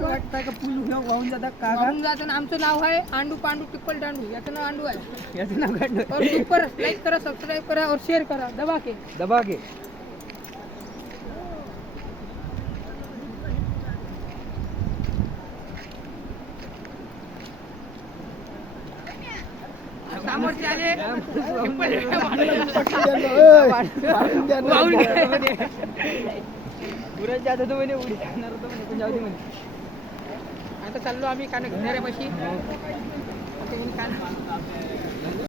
वाटतंय का पूल वाहून जातात का वाहून जाताना आमचं नाव आहे आंडू पांडू टिप्पल डांडू याचं नाव आंडू आहे याचं नाव गांडू और सुपर लाइक करा सब्सक्राइब करा और शेयर करा दबा के समोरचे आले पुरत जात होतो म्हणे उडी टाकणार होतो म्हणे पण जाऊ दे म्हणे आता चाललो आम्ही कान घेणाऱ्यापाशी